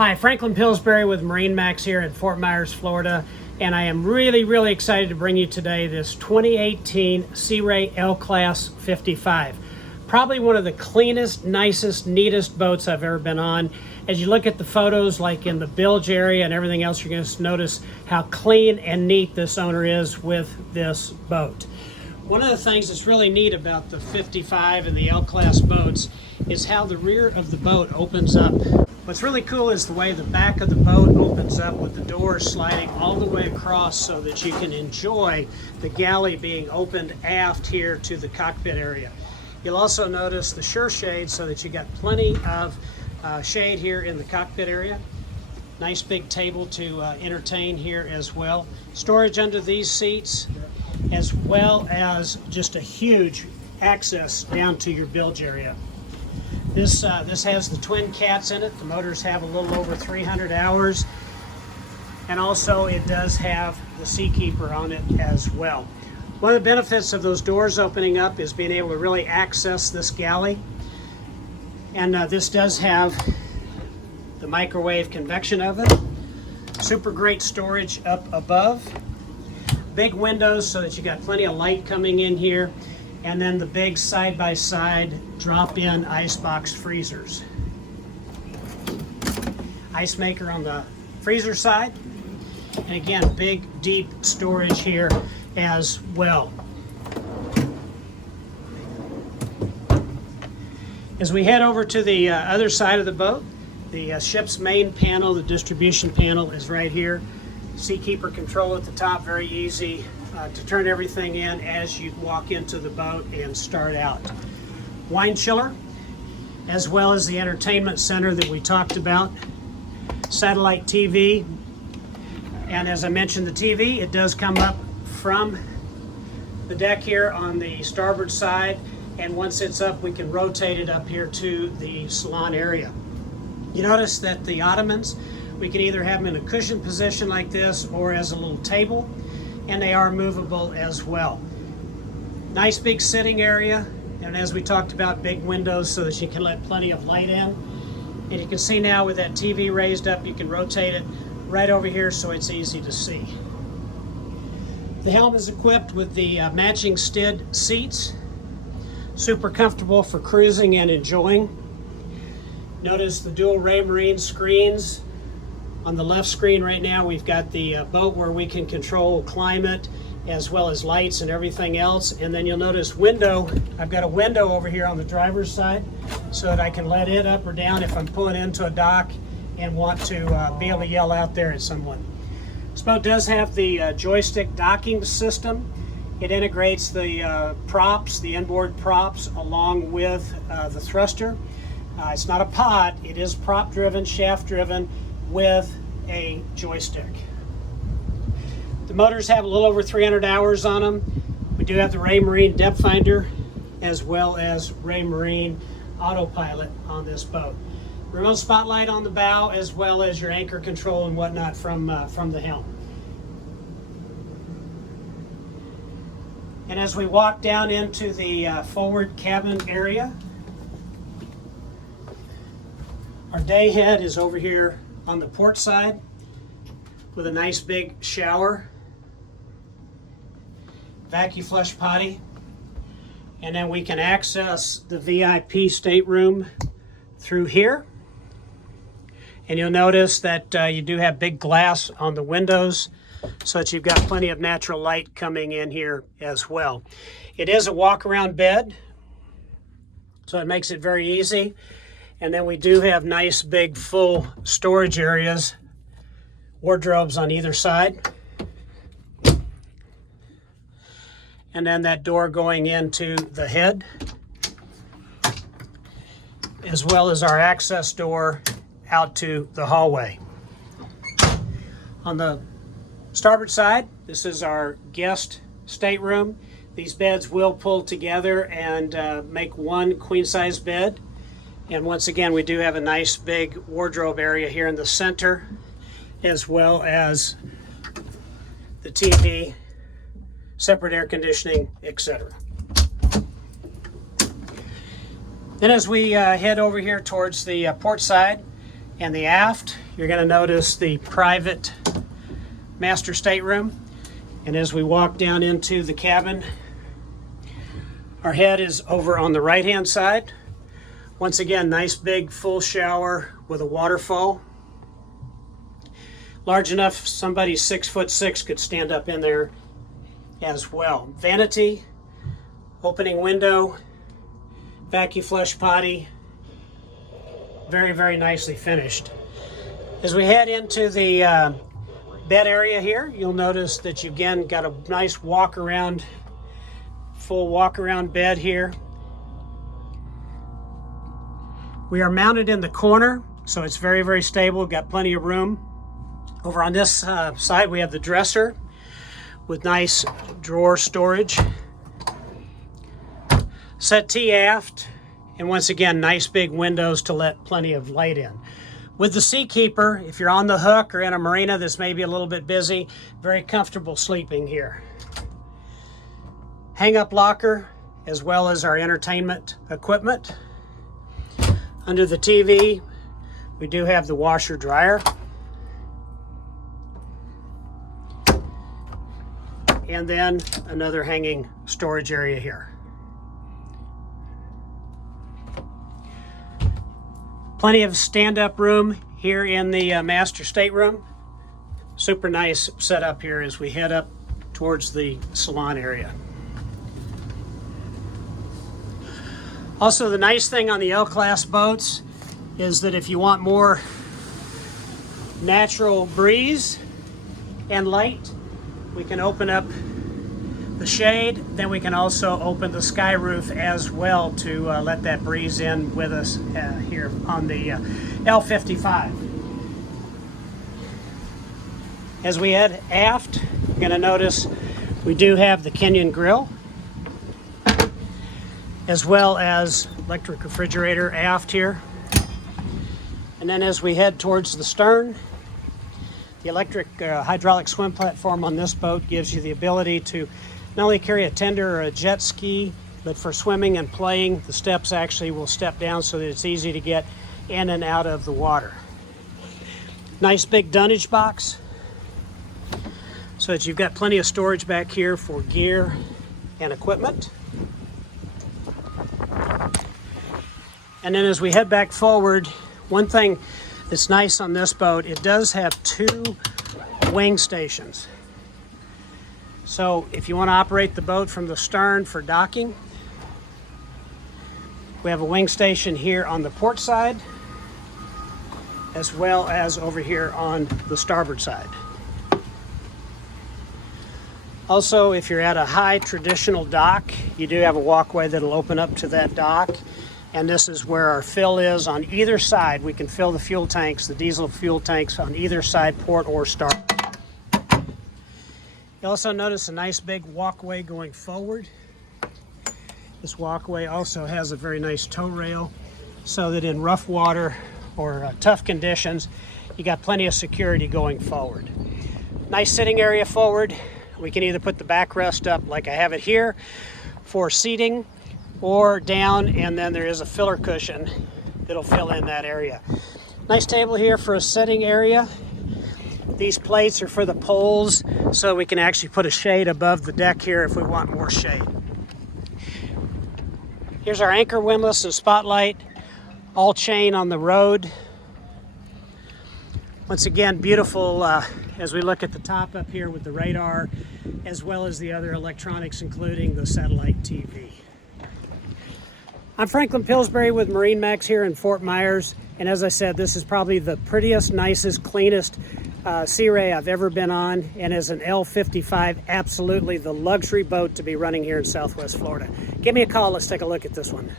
Hi, Franklin Pillsbury with MarineMax here in Fort Myers, Florida, and I am really excited to bring you today this 2018 Sea Ray L-Class 55. Probably one of the cleanest, nicest, neatest boats I've ever been on. As you look at the photos, like in the bilge area and everything else, you're going to notice how clean and neat this owner is with this boat. One of the things that's really neat about the 55 and the L-Class boats is how the rear of the boat opens up. What's really cool is the way the back of the boat opens up with the doors sliding all the way across so that you can enjoy the galley being opened aft here to the cockpit area. You'll also notice the sure shade so that you got plenty of shade here in the cockpit area. Nice big table to entertain here as well. Storage under these seats, as well as just a huge access down to your bilge area. This has the twin cats in it. The motors have a little over 300 hours. And also it does have the Seakeeper on it as well. One of the benefits of those doors opening up is being able to really access this galley. And this does have the microwave convection oven. Super great storage up above. Big windows so that you got plenty of light coming in here. And then the big side-by-side drop-in icebox freezers. Ice maker on the freezer side. And again, big, deep storage here as well. As we head over to the other side of the boat, the ship's main panel, the distribution panel, is right here. Seakeeper control at the top, very easy to turn everything in as you walk into the boat and start out. Wine chiller, as well as the entertainment center that we talked about. Satellite TV, and as I mentioned, the TV, it does come up from the deck here on the starboard side, and once it's up, we can rotate it up here to the salon area. You notice that the ottomans, we can either have them in a cushion position like this or as a little table, and they are movable as well. Nice big sitting area, and as we talked about, big windows so that you can let plenty of light in. And you can see now with that TV raised up, you can rotate it right over here so it's easy to see. The Helm is equipped with the matching Stid seats. Super comfortable for cruising and enjoying. Notice the dual Raymarine screens. On the left screen right now, we've got the boat where we can control climate as well as lights and everything else. And then you'll notice window. I've got a window over here on the driver's side so that I can let it up or down if I'm pulling into a dock and want to be able to yell out there at someone. This boat does have the joystick docking system. It integrates the props, the inboard props, along with the thruster. It's not a pod, it is prop driven, shaft driven, with a joystick. The motors have a little over 300 hours on them. We do have the Raymarine depth finder as well as Raymarine autopilot on this boat. Remote spotlight on the bow as well as your anchor control and whatnot from the helm. And as we walk down into the forward cabin area, our day head is over here on the port side with a nice big shower, vacuum flush potty, and then we can access the VIP stateroom through here. And you'll notice that you do have big glass on the windows so that you've got plenty of natural light coming in here as well. It is a walk-around bed, so it makes it very easy. And then we do have nice big full storage areas, wardrobes on either side. And then that door going into the head, as well as our access door out to the hallway. On the starboard side, this is our guest stateroom. These beds will pull together and make one queen-size bed. And once again, we do have a nice big wardrobe area here in the center, as well as the TV, separate air conditioning, etc. Then as we head over here towards the port side and the aft, you're going to notice the private master stateroom. And as we walk down into the cabin, our head is over on the right-hand side. Once again, nice big full shower with a waterfall. Large enough somebody 6'6" could stand up in there as well. Vanity, opening window, vacuum flush potty. Very, very nicely finished. As we head into the bed area here, you'll notice that you again got a nice walk around, full walk around bed here. We are mounted in the corner, so it's very, very stable. Got plenty of room. Over on this side, we have the dresser with nice drawer storage. Settee aft, and once again, nice big windows to let plenty of light in. With the Seakeeper, if you're on the hook or in a marina that's maybe a little bit busy, very comfortable sleeping here. Hang-up locker, as well as our entertainment equipment. Under the TV, we do have the washer dryer. And then another hanging storage area here. Plenty of stand-up room here in the master stateroom. Super nice setup here as we head up towards the salon area. Also, the nice thing on the L-class boats is that if you want more natural breeze and light, we can open up the shade. Then we can also open the sky roof as well to let that breeze in with us here on the L55. As we head aft, you're going to notice we do have the Kenyon grill, as well as electric refrigerator aft here. And then as we head towards the stern, the electric hydraulic swim platform on this boat gives you the ability to not only carry a tender or a jet ski, but for swimming and playing, the steps actually will step down so that it's easy to get in and out of the water. Nice big dunnage box, so that you've got plenty of storage back here for gear and equipment. And then as we head back forward, one thing that's nice on this boat, it does have 2 wing stations. So if you want to operate the boat from the stern for docking, we have a wing station here on the port side, as well as over here on the starboard side. Also, if you're at a high traditional dock, you do have a walkway that'll open up to that dock. And this is where our fill is on either side. We can fill the fuel tanks, the diesel fuel tanks on either side, port or starboard. You also notice a nice big walkway going forward. This walkway also has a very nice tow rail so that in rough water or tough conditions, you got plenty of security going forward. Nice sitting area forward. We can either put the backrest up like I have it here for seating, or down, and then there is a filler cushion that'll fill in that area. Nice table here for a sitting area. These plates are for the poles, so we can actually put a shade above the deck here if we want more shade. Here's our anchor windlass and spotlight, all chain on the road. Once again, beautiful as we look at the top up here with the radar, as well as the other electronics, including the satellite TV. I'm Franklin Pillsbury with MarineMax here in Fort Myers, and as I said, this is probably the prettiest, nicest, cleanest Sea Ray I've ever been on, and as an L55, absolutely the luxury boat to be running here in Southwest Florida. Give me a call, let's take a look at this one.